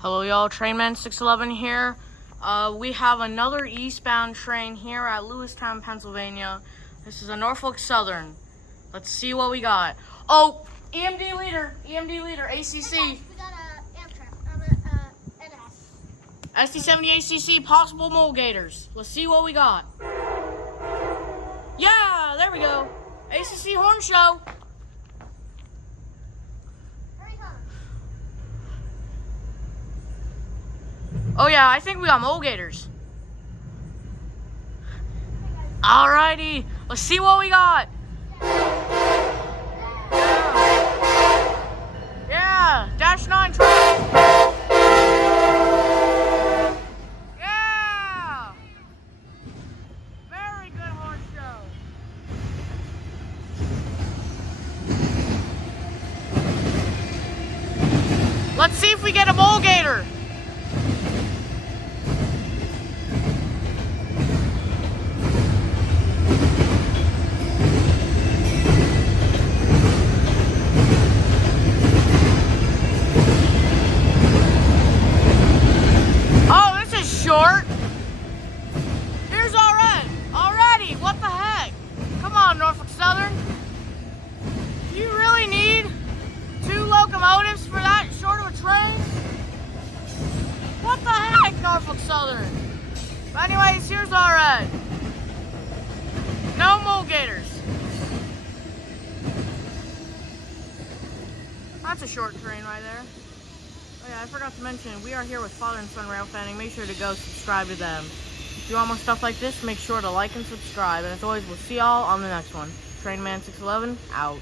Hello y'all, Trainman 611 here. We have another eastbound train here at Lewistown, Pennsylvania. This is a Norfolk Southern. Let's see what we got. Oh, EMD leader, ACC. We got a Amtrak, SD70 ACC, possible mole gators. Let's see what we got. Yeah, there we go. ACC horn show. Oh yeah, I think we got mole gators. Alrighty, let's see what we got. Yeah, -9 train. Yeah. Very good horn show. Let's see if we get a mole gator. Short. Here's our end. Already, what the heck? Come on, Norfolk Southern. Do you really need 2 locomotives for that short of a train? What the heck, Norfolk Southern? But anyways, here's our end. No mole gators. That's a short train right there. Oh yeah, I forgot to mention, we are here with Father and Son Rail Fanning. Make sure to go subscribe to them. If you want more stuff like this, make sure to like and subscribe. And as always, we'll see y'all on the next one. Trainman 611, out.